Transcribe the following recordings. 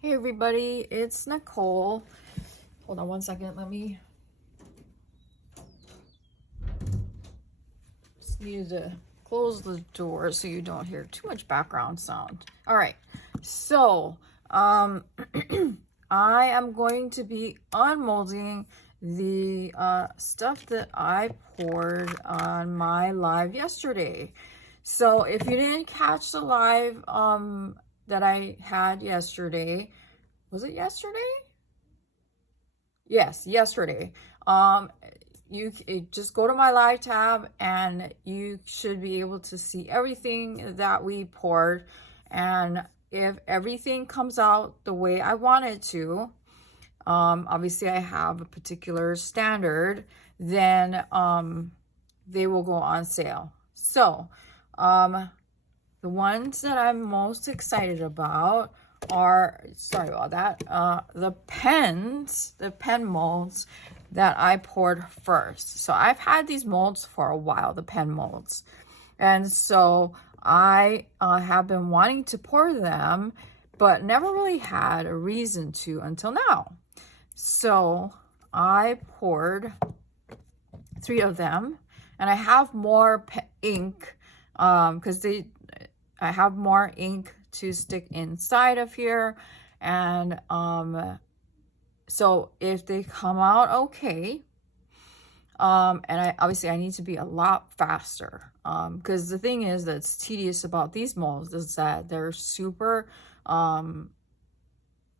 Hey everybody, it's Nicole. Hold on one second, let me just need to close the door so you don't hear too much background sound. All right, so I am going to be unmolding the stuff that I poured on my live yesterday. So if you didn't catch the live that I had yesterday, was it yesterday? Yes, yesterday. Um, you just go to my live tab and you should be able to see everything that we poured. And if everything comes out the way I want it to, obviously I have a particular standard, then they will go on sale. So the ones that I'm most excited about are, sorry about that, the pen molds that I poured first. So I've had these molds for a while, the pen molds. And so I have been wanting to pour them, but never really had a reason to until now. So I poured 3 of them, and I have more ink because I have more ink to stick inside of here. And so if they come out okay, and obviously I need to be a lot faster, because the thing is that's tedious about these molds is that they're super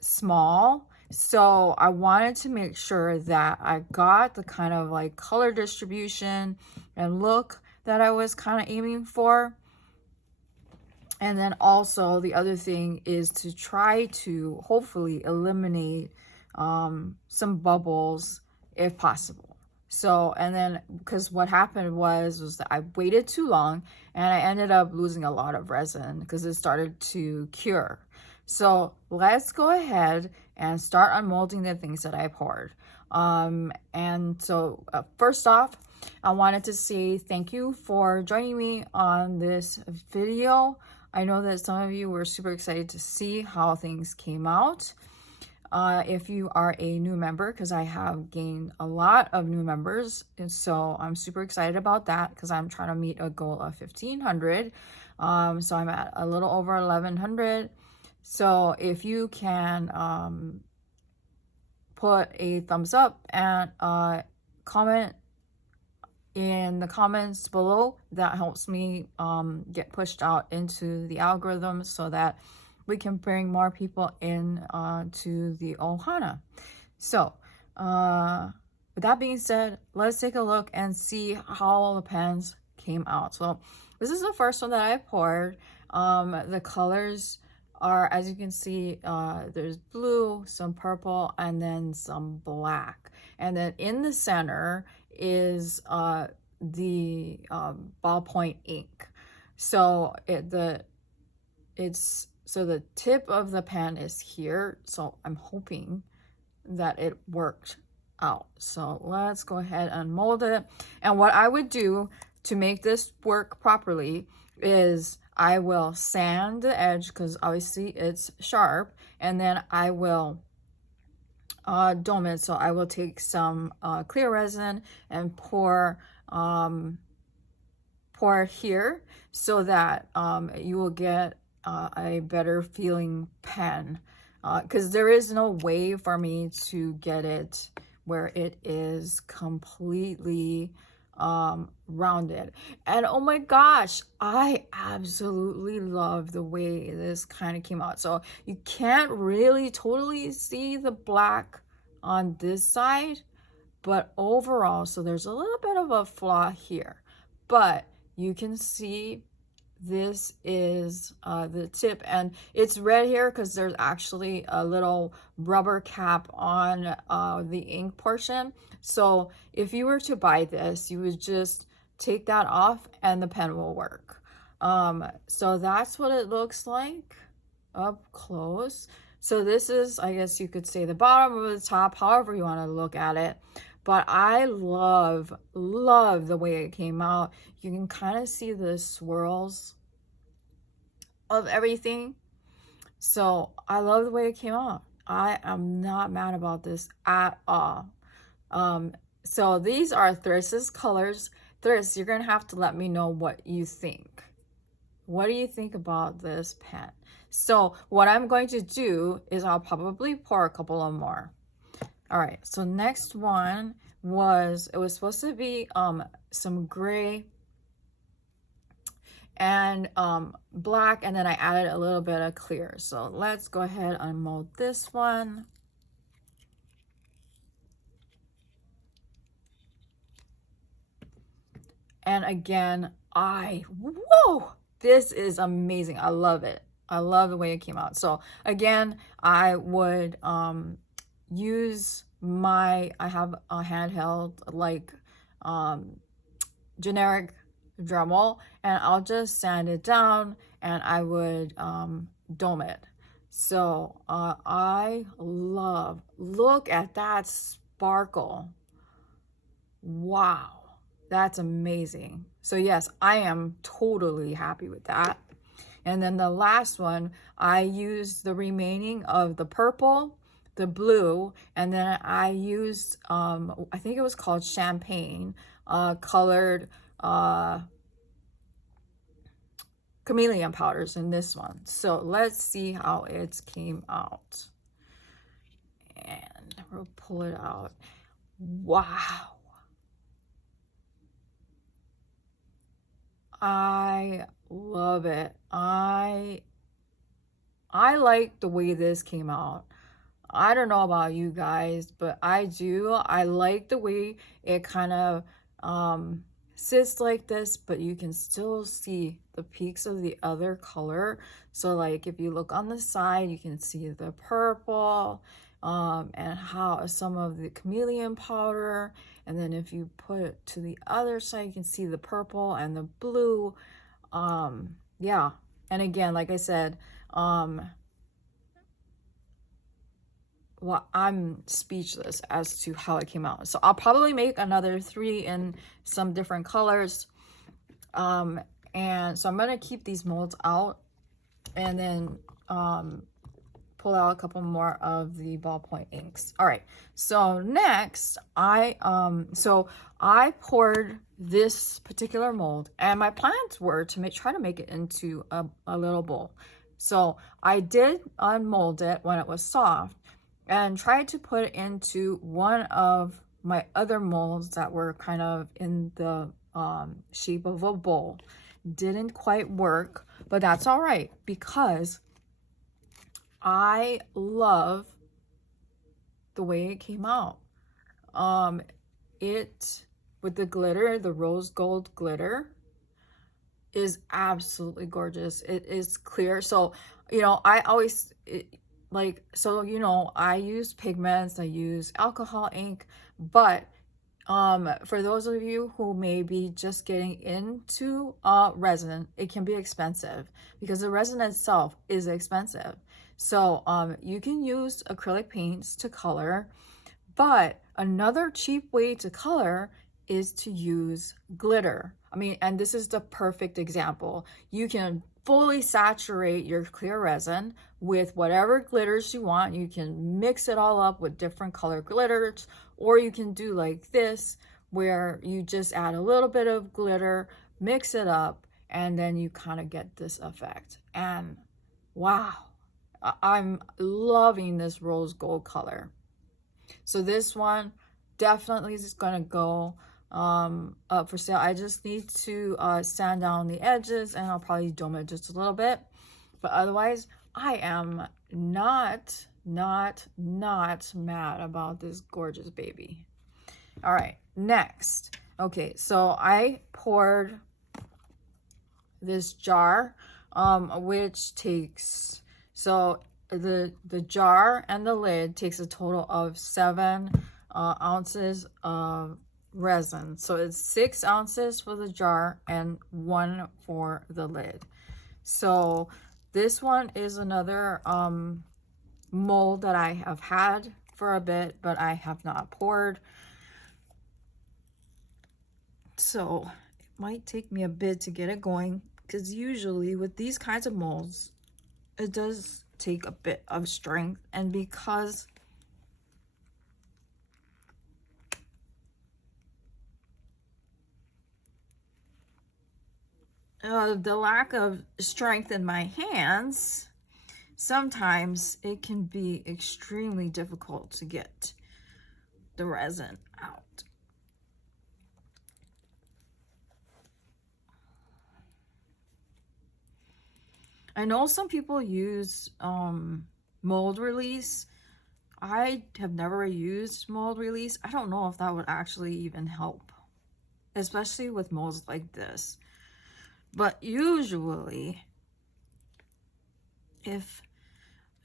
small. So I wanted to make sure that I got the kind of like color distribution and look that I was kind of aiming for. And then also the other thing is to try to hopefully eliminate some bubbles if possible. So, and then because what happened was that I waited too long and I ended up losing a lot of resin because it started to cure. So let's go ahead and start unmolding the things that I poured. And so first off, I wanted to say thank you for joining me on this video. I know that some of you were super excited to see how things came out. If you are a new member, because I have gained a lot of new members, and so I'm super excited about that because I'm trying to meet a goal of 1,500. So I'm at a little over 1,100. So if you can put a thumbs up and comment in the comments below, that helps me get pushed out into the algorithm so that we can bring more people in to the Ohana. So with that being said, let's take a look and see how all the pens came out. So this is the first one that I poured. The colors are, as you can see, there's blue, some purple, and then some black. And then in the center is the ballpoint ink. So the tip of the pen is here. So I'm hoping that it worked out. So let's go ahead and mold it. And what I would do to make this work properly is I will sand the edge because obviously it's sharp, and then I will dome it. So I will take some clear resin and pour it here so that you will get a better feeling pen, because there is no way for me to get it where it is completely rounded. And oh my gosh, I absolutely love the way this kind of came out. So you can't really totally see the black on this side, but overall, so there's a little bit of a flaw here, but you can see this is the tip, and it's red here because there's actually a little rubber cap on the ink portion. So if you were to buy this, you would just take that off and the pen will work. So that's what it looks like up close. So this is, I guess you could say, the bottom of the top, however you want to look at it. But I love the way it came out. You can kind of see the swirls of everything. So I love the way it came out. I am not mad about this at all. So these are Thriss's colors. Thriss, you're gonna have to let me know what you think. What do you think about this pen? So what I'm going to do is I'll probably pour a couple of more. All right, so next one was, it was supposed to be some gray and black, and then I added a little bit of clear. So let's go ahead and mold this one. And again, whoa, this is amazing. I love it. I love the way it came out. So again, I would use I have a handheld like generic Dremel, and I'll just sand it down and I would dome it. So I love, look at that sparkle. Wow. That's amazing. So yes, I am totally happy with that. And then the last one, I used the remaining of the purple, the blue, and then I used, I think it was called champagne, colored chameleon powders in this one. So let's see how it came out. And we'll pull it out. Wow. I love it. I like the way this came out. I don't know about you guys, but I do. I like the way it kind of sits like this, but you can still see the peaks of the other color. So like if you look on the side, you can see the purple and how some of the chameleon powder. And then if you put it to the other side, you can see the purple and the blue. Yeah. And again, like I said, well, I'm speechless as to how it came out. So I'll probably make another 3 in some different colors. And so I'm going to keep these molds out and then pull out a couple more of the ballpoint inks. All right. So next, I poured this particular mold, and my plans were to try to make it into a little bowl. So I did unmold it when it was soft and tried to put it into one of my other molds that were kind of in the shape of a bowl. Didn't quite work, but that's all right because I love the way it came out. It, with the glitter, the rose gold glitter, is absolutely gorgeous. It is clear. So, you know, I always, you know, I use pigments, I use alcohol ink, but for those of you who may be just getting into resin, it can be expensive because the resin itself is expensive. So you can use acrylic paints to color, but another cheap way to color is to use glitter. I mean, and this is the perfect example. You can fully saturate your clear resin with whatever glitters you want. You can mix it all up with different color glitters, or you can do like this, where you just add a little bit of glitter, mix it up, and then you kind of get this effect. And wow, I'm loving this rose gold color. So this one definitely is gonna go up for sale. I just need to sand down the edges, and I'll probably dome it just a little bit, but otherwise I am not mad about this gorgeous baby. All right, next. Okay, so I poured this jar, which takes, so the jar and the lid takes a total of 7 ounces of resin. So it's 6 ounces for the jar and 1 for the lid. So this one is another mold that I have had for a bit, but I have not poured. So it might take me a bit to get it going, because usually with these kinds of molds, it does take a bit of strength, and because the lack of strength in my hands, sometimes it can be extremely difficult to get the resin out. I know some people use mold release. I have never used mold release. I don't know if that would actually even help, especially with molds like this. But usually, if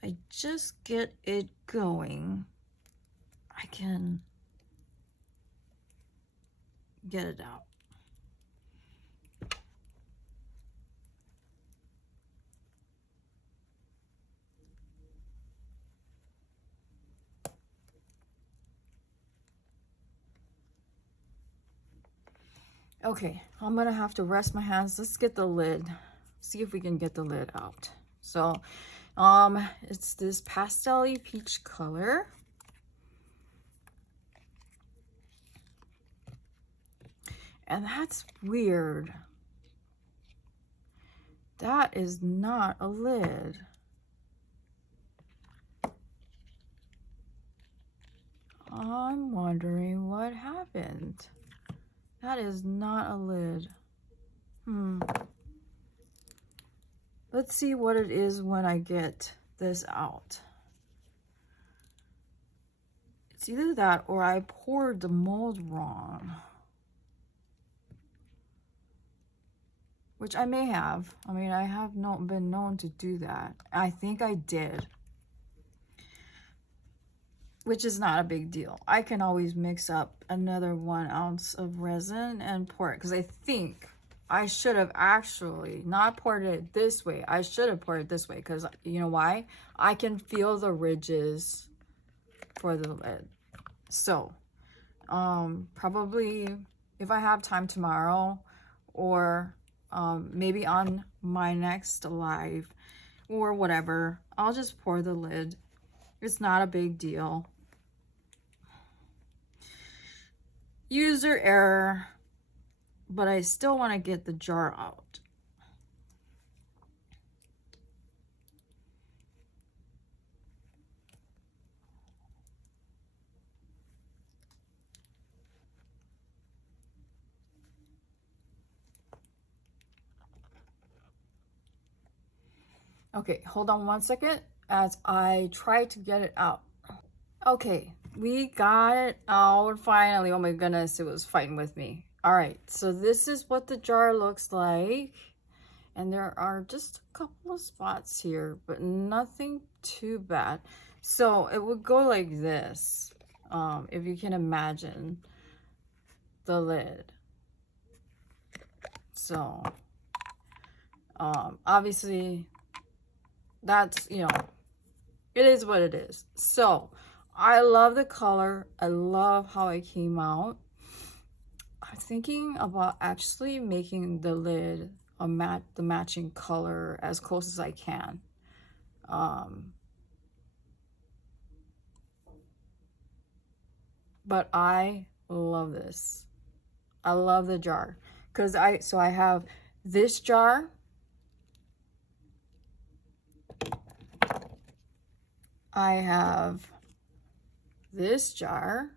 I just get it going, I can get it out. Okay, I'm gonna have to rest my hands. Let's get the lid. See if we can get the lid out. So, it's this pastel-y peach color. And that's weird. That is not a lid. I'm wondering what happened. That is not a lid. Let's see what it is when I get this out. It's either that or I poured the mold wrong. Which I may have. I mean, I have been known to do that. I think I did. Which is not a big deal. I can always mix up another 1 ounce of resin and pour it. Because I think I should have actually not poured it this way. I should have poured it this way. Because you know why? I can feel the ridges for the lid. So, probably if I have time tomorrow or maybe on my next live or whatever, I'll just pour the lid. It's not a big deal. User error, but I still want to get the jar out. Okay, hold on 1 second as I try to get it out. Okay, we got it out finally. Oh my goodness, it was fighting with me. All right, so this is what the jar looks like. And there are just a couple of spots here, but nothing too bad. So it would go like this, if you can imagine the lid. So, obviously, that's, you know, it is what it is. So, I love the color. I love how it came out. I'm thinking about actually making the lid the matching color as close as I can. But I love this. I love the jar because I have this jar. I have this jar.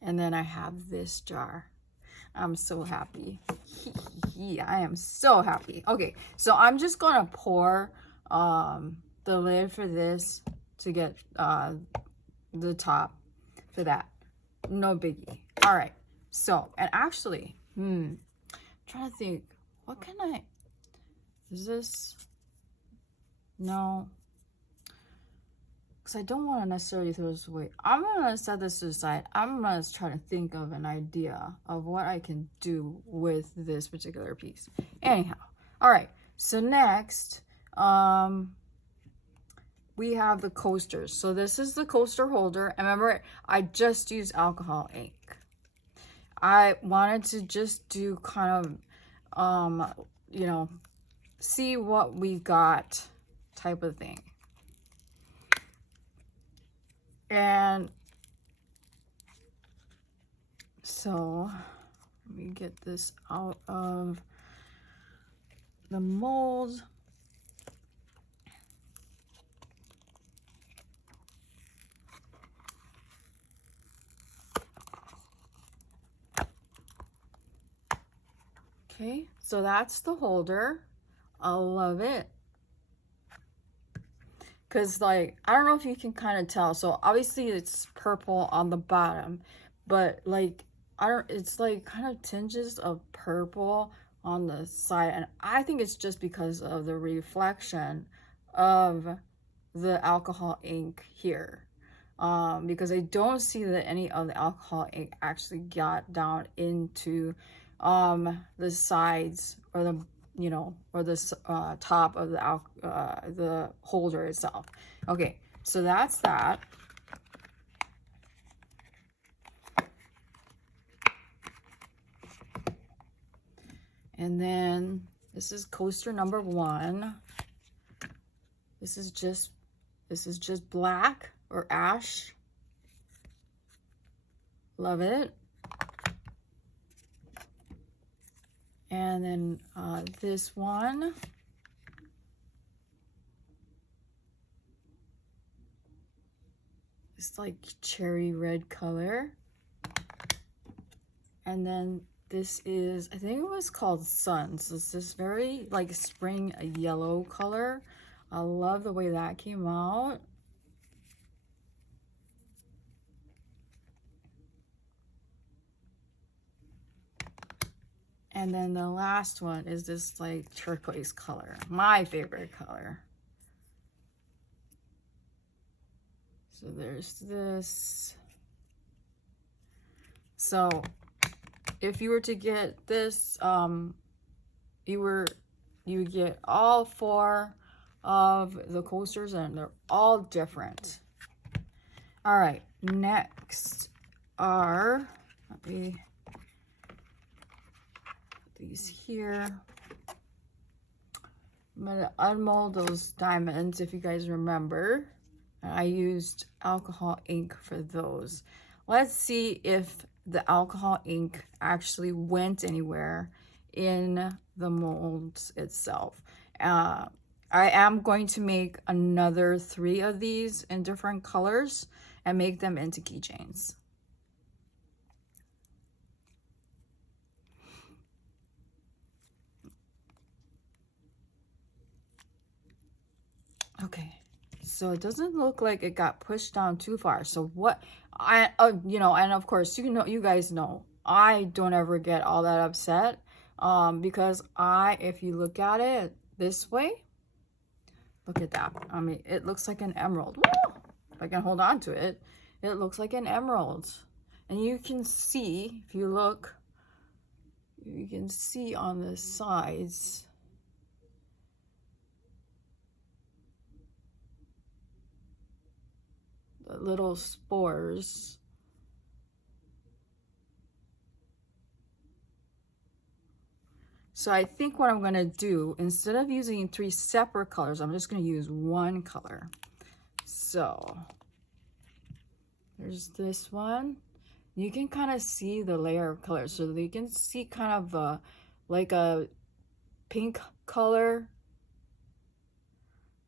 And then I have this jar. I'm so happy. I am so happy. Okay, so I'm just gonna pour the lid for this to get the top for that. No biggie. All right. So, and actually, I'm trying to think, what can is this? No. Because I don't want to necessarily throw this away. I'm going to set this to the side. I'm going to try to think of an idea of what I can do with this particular piece. Anyhow. All right. So next, we have the coasters. So this is the coaster holder. And remember, I just used alcohol ink. I wanted to just do kind of, you know, see what we got type of thing. And so let me get this out of the mold. Okay, so that's the holder. I love it. Because, like, I don't know if you can kind of tell. So, obviously, it's purple on the bottom. But, like, it's like kind of tinges of purple on the side. And I think it's just because of the reflection of the alcohol ink here. Because I don't see that any of the alcohol ink actually got down into the sides or the, you know, or the top of the holder itself. Okay, so that's that. And then this is coaster number 1. This is just black or ash. Love it. And then this one, it's like cherry red color. And then this is, I think it was called Suns. It's this very like spring yellow color. I love the way that came out. And then the last one is this like turquoise color, my favorite color. So there's this. So if you were to get this, you would get all 4 of the coasters, and they're all different. All right, next are, let me put these here. I'm gonna unmold those diamonds, if you guys remember. I used alcohol ink for those. Let's see if the alcohol ink actually went anywhere in the molds itself. I am going to make another 3 of these in different colors and make them into keychains. Okay, so it doesn't look like it got pushed down too far. So what you know, and of course, you guys know, I don't ever get all that upset because if you look at it this way, look at that. I mean, it looks like an emerald. Woo! If I can hold on to it, it looks like an emerald. And you can see, if you look, you can see on the sides, the little spores. So I think what I'm going to do, instead of using 3 separate colors, I'm just going to use 1 color. So there's this one. You can kind of see the layer of color. So you can see kind of like a pink color,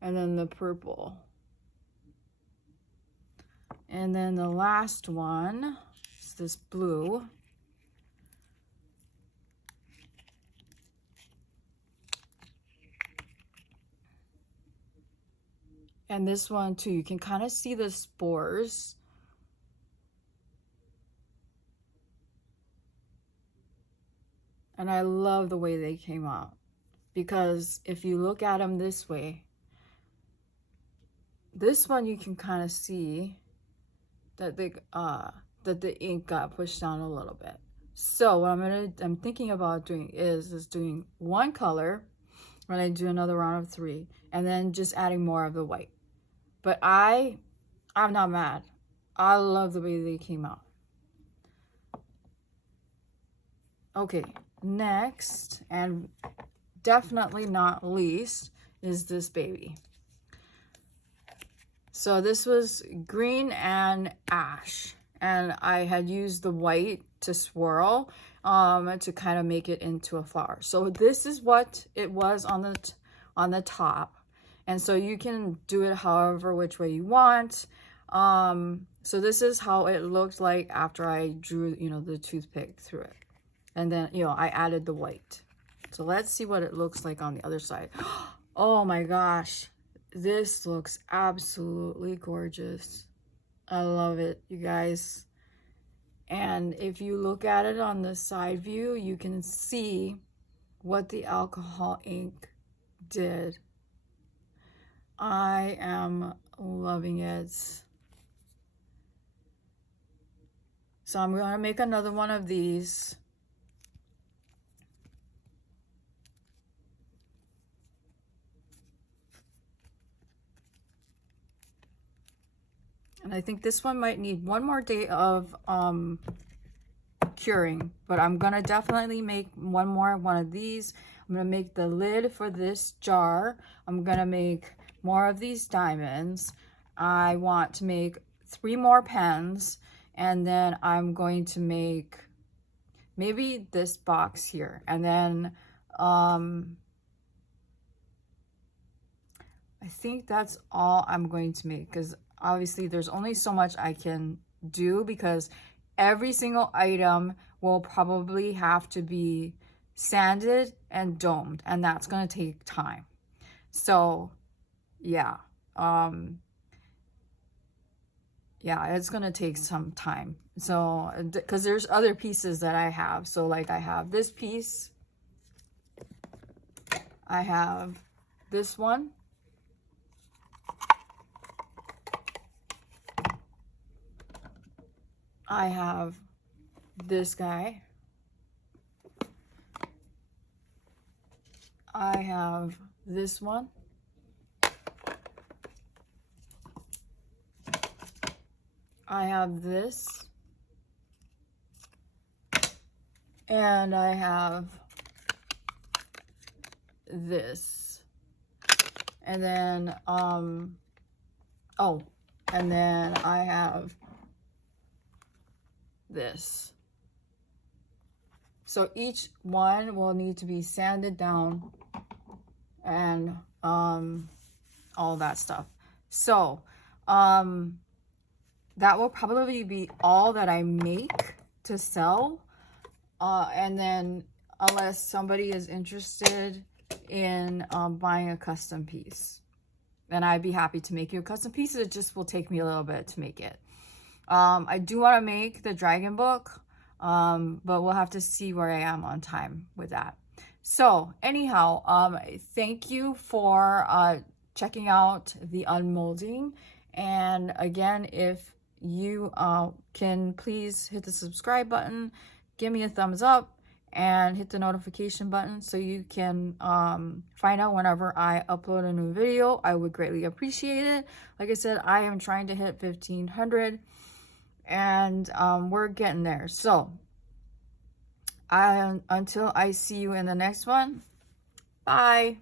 and then the purple. And then the last one is this blue. And this one too, you can kind of see the spores. And I love the way they came out, because if you look at them this way, this one you can kind of see that the ink got pushed down a little bit. So what I'm thinking about doing is doing 1 color when I do another round of 3, and then just adding more of the white. But I'm not mad. I love the way they came out. Okay, next, and definitely not least is this baby. So this was green and ash, and I had used the white to swirl to kind of make it into a flower. So this is what it was on the top, and so you can do it however which way you want. So this is how it looked like after I drew, you know, the toothpick through it, and then, you know, I added the white. So let's see what it looks like on the other side. Oh my gosh, this looks absolutely gorgeous. I love it, you guys. And if you look at it on the side view, you can see what the alcohol ink did. I am loving it. So I'm going to make another one of these. And I think this one might need one more day of curing, but I'm gonna definitely make one of these. I'm gonna make the lid for this jar. I'm gonna make more of these diamonds. I want to make 3 more pens, and then I'm going to make maybe this box here, and then I think that's all I'm going to make, because obviously there's only so much I can do, because every single item will probably have to be sanded and domed, and that's going to take time. So yeah, yeah, it's going to take some time. So because there's other pieces that I have. So like I have this piece, I have this one, I have this guy, I have this one, I have this, and I have this, and then oh, and then I have this. So each one will need to be sanded down and all that stuff. So that will probably be all that I make to sell, and then unless somebody is interested in buying a custom piece, then I'd be happy to make you a custom piece. It just will take me a little bit to make it. I do want to make the dragon book, but we'll have to see where I am on time with that. So anyhow, thank you for checking out the unmolding. And again, if you can please hit the subscribe button, give me a thumbs up, and hit the notification button so you can find out whenever I upload a new video. I would greatly appreciate it. Like I said, I am trying to hit 1,500, and we're getting there. So until I see you in the next one, bye.